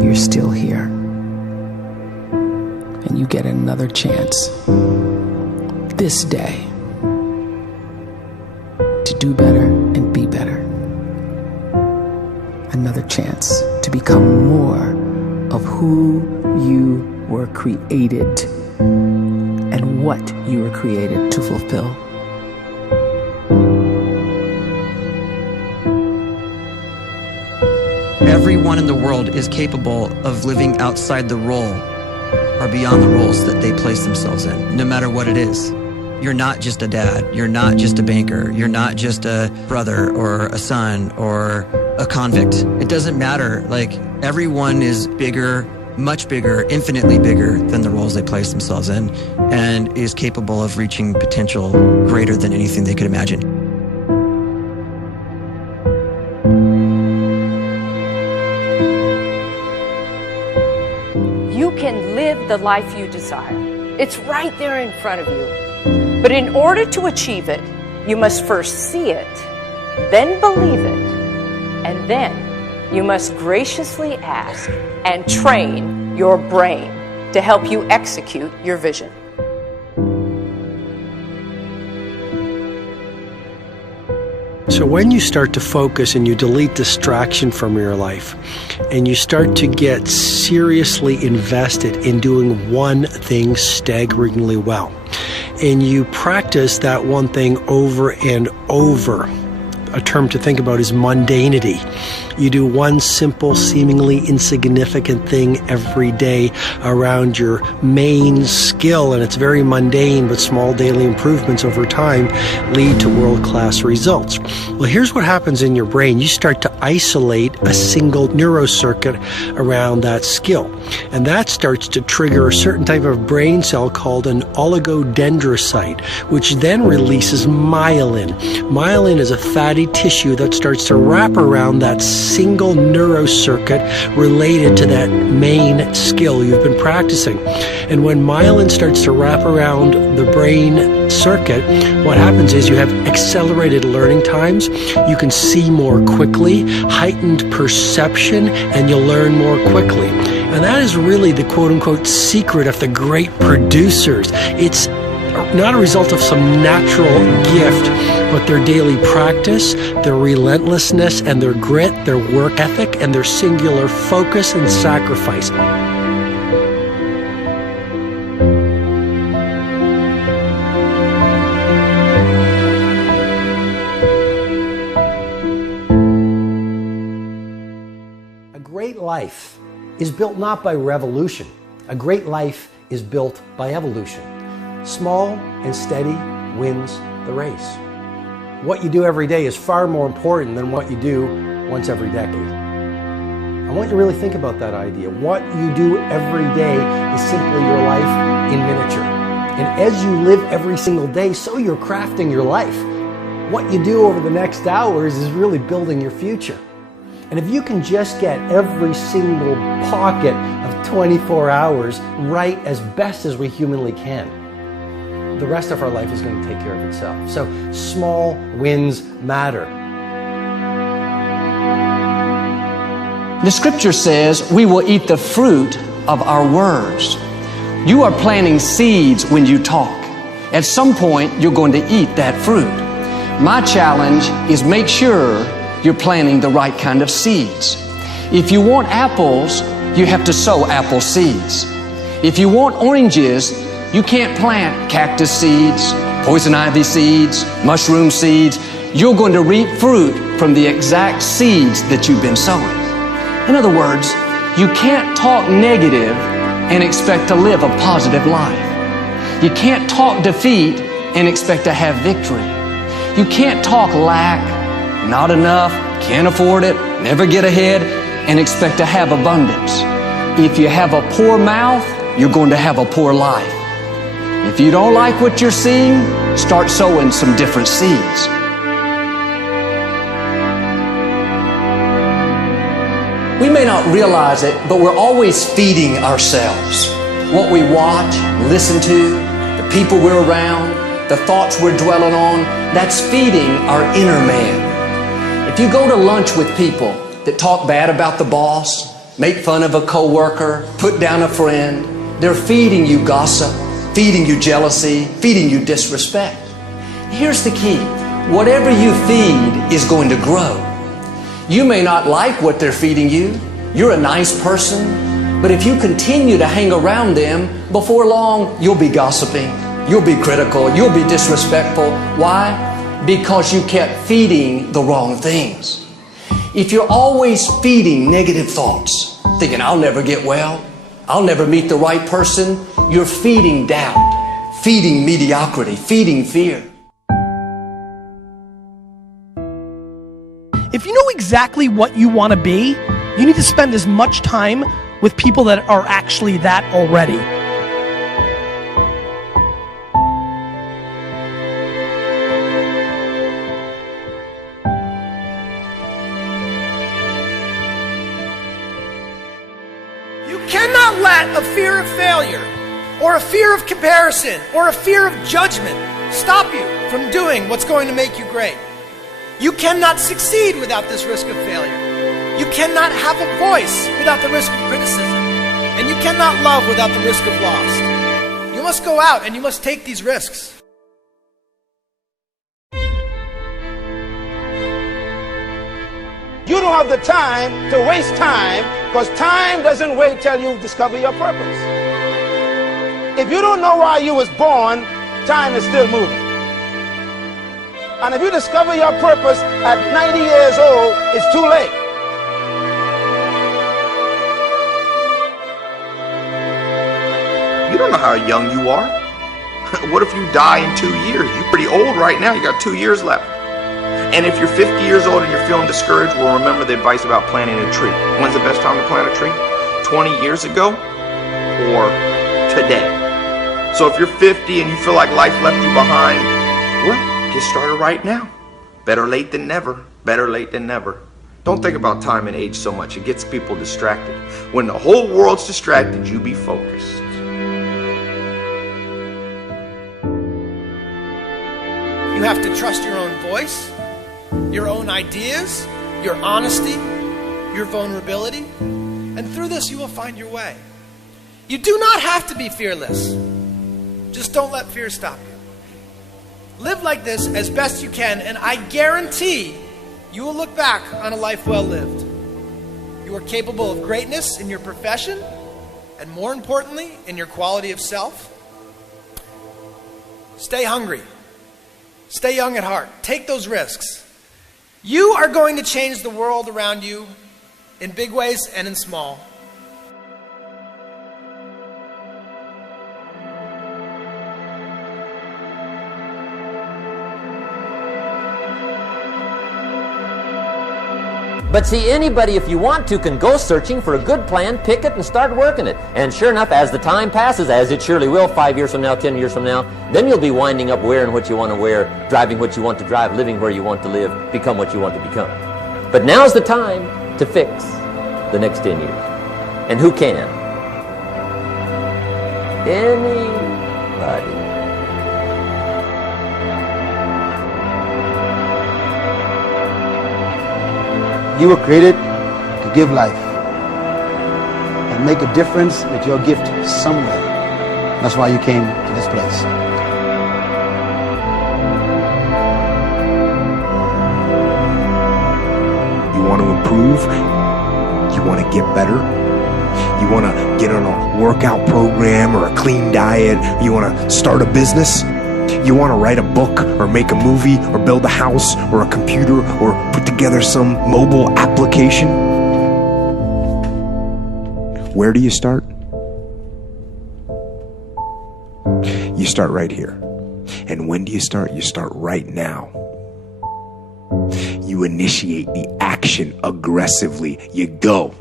you're still here. And you get another chance this day to do better and be better. Another chance to become more of who you were created and what you were created to fulfill. Everyone in the world is capable of living outside the role or beyond the roles that they place themselves in, no matter what it is. You're not just a dad, you're not just a banker, you're not just a brother or a son or a convict. It doesn't matter. Like, everyone is bigger, much bigger, infinitely bigger than the roles they place themselves in, and is capable of reaching potential greater than anything they could imagine. You can live the life you desire. It's right there in front of you. But in order to achieve it, you must first see it, then believe it, and then you must graciously ask and train your brain to help you execute your vision. So when you start to focus and you delete distraction from your life, and you start to get seriously invested in doing one thing staggeringly well, and you practice that one thing over and over, a term to think about is mundanity. You do one simple, seemingly insignificant thing every day around your main skill, and it's very mundane, but small daily improvements over time lead to world-class results. Well, here's what happens in your brain. You start to isolate a single neurocircuit around that skill, and that starts to trigger a certain type of brain cell called an oligodendrocyte, which then releases myelin. Myelin is a fatty tissue that starts to wrap around that single neurocircuit related to that main skill you've been practicing. And when myelin starts to wrap around the brain circuit, what happens is you have accelerated learning times, you can see more quickly, heightened perception, and you'll learn more quickly. And that is really the quote-unquote secret of the great producers. It's not a result of some natural gift, but their daily practice, their relentlessness and their grit, their work ethic, and their singular focus and sacrifice. A great life is built not by revolution. A great life is built by evolution. Small and steady wins the race. What you do every day is far more important than what you do once every decade. I want you to really think about that idea. What you do every day is simply your life in miniature. And as you live every single day, so you're crafting your life. What you do over the next hours is really building your future. And if you can just get every single pocket of 24 hours right as best as we humanly can, the rest of our life is going to take care of itself. So small wins matter. The scripture says we will eat the fruit of our words. You are planting seeds when you talk. At some point, you're going to eat that fruit. My challenge is make sure you're planting the right kind of seeds. If you want apples, you have to sow apple seeds. If you want oranges, you can't plant cactus seeds, poison ivy seeds, mushroom seeds. You're going to reap fruit from the exact seeds that you've been sowing. In other words, you can't talk negative and expect to live a positive life. You can't talk defeat and expect to have victory. You can't talk lack, not enough, can't afford it, never get ahead, and expect to have abundance. If you have a poor mouth, you're going to have a poor life. If you don't like what you're seeing, start sowing some different seeds. We may not realize it, but we're always feeding ourselves. What we watch, listen to, the people we're around, the thoughts we're dwelling on, that's feeding our inner man. If you go to lunch with people that talk bad about the boss, make fun of a coworker, put down a friend. They're feeding you gossip, feeding you jealousy, feeding you disrespect. Here's the key. Whatever you feed is going to grow. You may not like what they're feeding you. You're a nice person. But if you continue to hang around them, before long, you'll be gossiping. You'll be critical. You'll be disrespectful. Why? Because you kept feeding the wrong things. If you're always feeding negative thoughts, thinking, I'll never get well, I'll never meet the right person, you're feeding doubt, feeding mediocrity, feeding fear. If you know exactly what you want to be, you need to spend as much time with people that are actually that already. You cannot let a fear of failure, or a fear of comparison, or a fear of judgment stop you from doing what's going to make you great. You cannot succeed without this risk of failure. You cannot have a voice without the risk of criticism. And you cannot love without the risk of loss. You must go out and you must take these risks. You don't have the time to waste time, because time doesn't wait till you discover your purpose. If you don't know why you was born, time is still moving. And if you discover your purpose at 90 years old, it's too late. You don't know how young you are. What if you die in 2 years? You're pretty old right now. You got 2 years left. And if you're 50 years old and you're feeling discouraged, well, remember the advice about planting a tree. When's the best time to plant a tree? 20 years ago or today? So if you're 50 and you feel like life left you behind, well, get started right now. Better late than never. Better late than never. Don't think about time and age so much. It gets people distracted. When the whole world's distracted, you be focused. You have to trust your own voice, your own ideas, your honesty, your vulnerability. And through this, you will find your way. You do not have to be fearless. Just don't let fear stop you. Live like this as best you can, and I guarantee you will look back on a life well lived. You are capable of greatness in your profession, and more importantly, in your quality of self. Stay hungry. Stay young at heart. Take those risks. You are going to change the world around you in big ways and in small. But see, anybody, if you want to, can go searching for a good plan, pick it, and start working it. And sure enough, as the time passes, as it surely will 5 years from now, 10 years from now, then you'll be winding up wearing what you want to wear, driving what you want to drive, living where you want to live, become what you want to become. But now's the time to fix the next 10 years. And who can? Anybody. You were created to give life and make a difference with your gift somewhere. That's why you came to this place. You want to improve? You want to get better? You want to get on a workout program or a clean diet? You want to start a business? You want to write a book or make a movie or build a house or a computer or put together some mobile application? Where do you start? You start right here. And when do you start? You start right now. You initiate the action aggressively. You go.